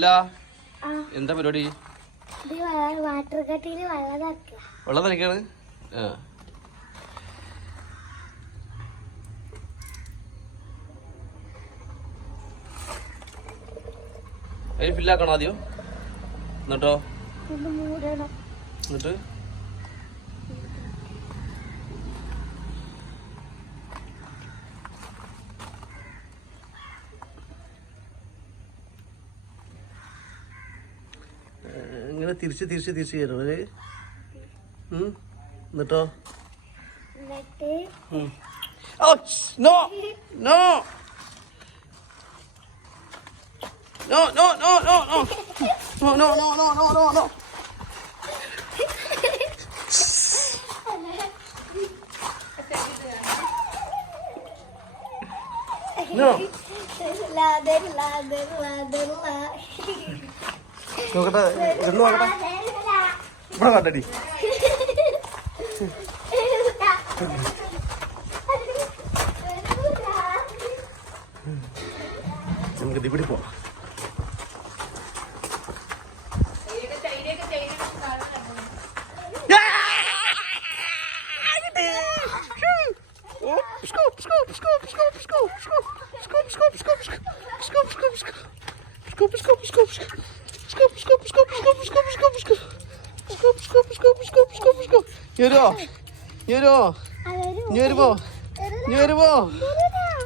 അല്ല എന്താ പരിപാടി? വെള്ളം നനയ്ക്കാണ്. അതിന് ഫില്ലാക്കണോ ആദ്യം? എന്നിട്ടോ എന്നിട്ട് ഇങ്ങനെ തിരിച്ച് തിരിച്ച് തിരിച്ച് കയറും അല്ലേ? എന്നിട്ടോ no no no no no no no no no no no no no no no നോക്കട്ടെ എന്ന് നോക്കട്ടെ ഇവിടെ കണ്ടടി നമുക്ക് ഇവിടെ പോവാം.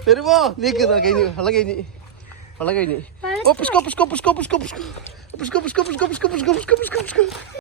വരുമോ നീക്കുന്ന കഴിഞ്ഞു വെള്ളം കഴിഞ്ഞ് ഓ പുഷ്കോ പുഷ്കോ പുഷ്കോ പുഷ്കോ പുഷ്കോ പുഷ്കോ പുഷ്കോ പുഷ്കോ പുഷ്കോ പുഷ്കോ പുഷ്കോ പുഷ്കോ